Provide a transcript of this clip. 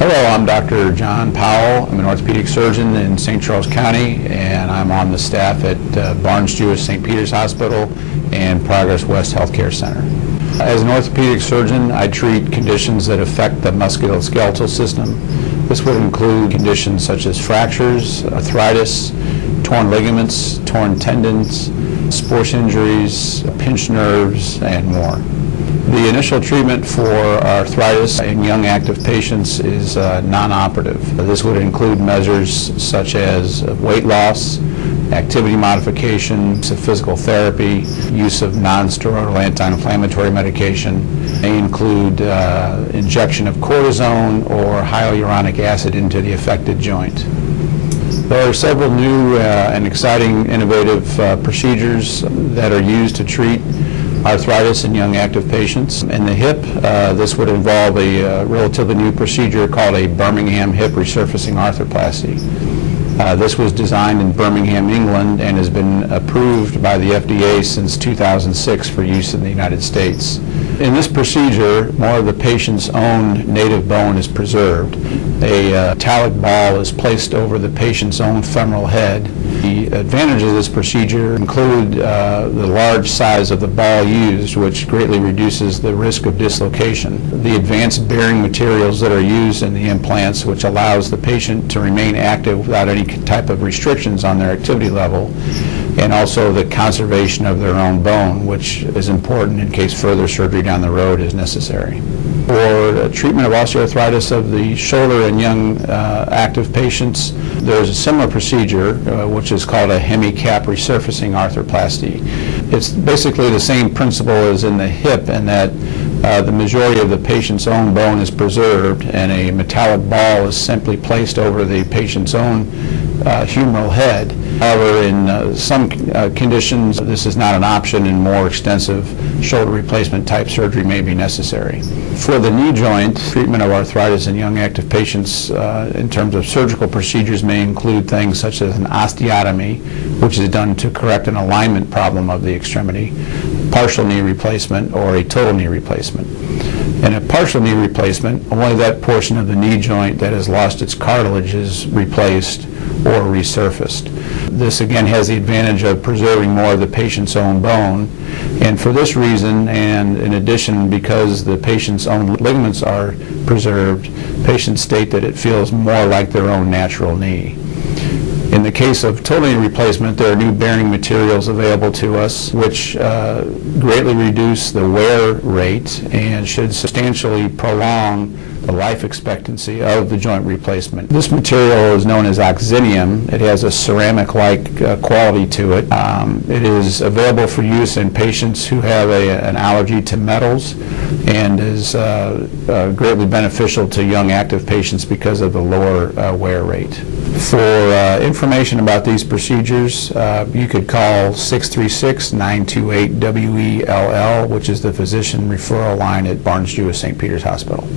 Hello, I'm Dr. John Powell. I'm an orthopedic surgeon in St. Charles County, and I'm on the staff at Barnes-Jewish St. Peter's Hospital and Progress West Healthcare Center. As an orthopedic surgeon, I treat conditions that affect the musculoskeletal system. This would include conditions such as fractures, arthritis, torn ligaments, torn tendons, sports injuries, pinched nerves, and more. The initial treatment for arthritis in young active patients is non-operative. This would include measures such as weight loss, activity modification, physical therapy, use of non-steroidal anti-inflammatory medication. They include injection of cortisone or hyaluronic acid into the affected joint. There are several new and exciting innovative procedures that are used to treat arthritis in young active patients. In the hip, this would involve a relatively new procedure called a Birmingham hip resurfacing arthroplasty. This was designed in Birmingham, England, and has been approved by the FDA since 2006 for use in the United States. In this procedure, more of the patient's own native bone is preserved. A metallic ball is placed over the patient's own femoral head. The advantages of this procedure include the large size of the ball used, which greatly reduces the risk of dislocation. The advanced bearing materials that are used in the implants, which allows the patient to remain active without any type of restrictions on their activity level, and also the conservation of their own bone, which is important in case further surgery down the road is necessary. For treatment of osteoarthritis of the shoulder in young active patients, there's a similar procedure which is called a hemi-cap resurfacing arthroplasty. It's basically the same principle as in the hip in that the majority of the patient's own bone is preserved and a metallic ball is simply placed over the patient's own humeral head. However, in some conditions, this is not an option and more extensive shoulder replacement type surgery may be necessary. For the knee joint, treatment of arthritis in young active patients in terms of surgical procedures may include things such as an osteotomy, which is done to correct an alignment problem of the extremity, partial knee replacement, or a total knee replacement. In a partial knee replacement, only that portion of the knee joint that has lost its cartilage is replaced or resurfaced. This again has the advantage of preserving more of the patient's own bone, and for this reason, and in addition because the patient's own ligaments are preserved, patients state that it feels more like their own natural knee. In the case of total knee replacement, there are new bearing materials available to us which greatly reduce the wear rate and should substantially prolong the life expectancy of the joint replacement. This material is known as oxinium. It has a ceramic-like quality to it. It is available for use in patients who have an allergy to metals and is greatly beneficial to young active patients because of the lower wear rate. For information about these procedures, you could call 636-928-WELL, which is the physician referral line at Barnes-Jewish St. Peter's Hospital.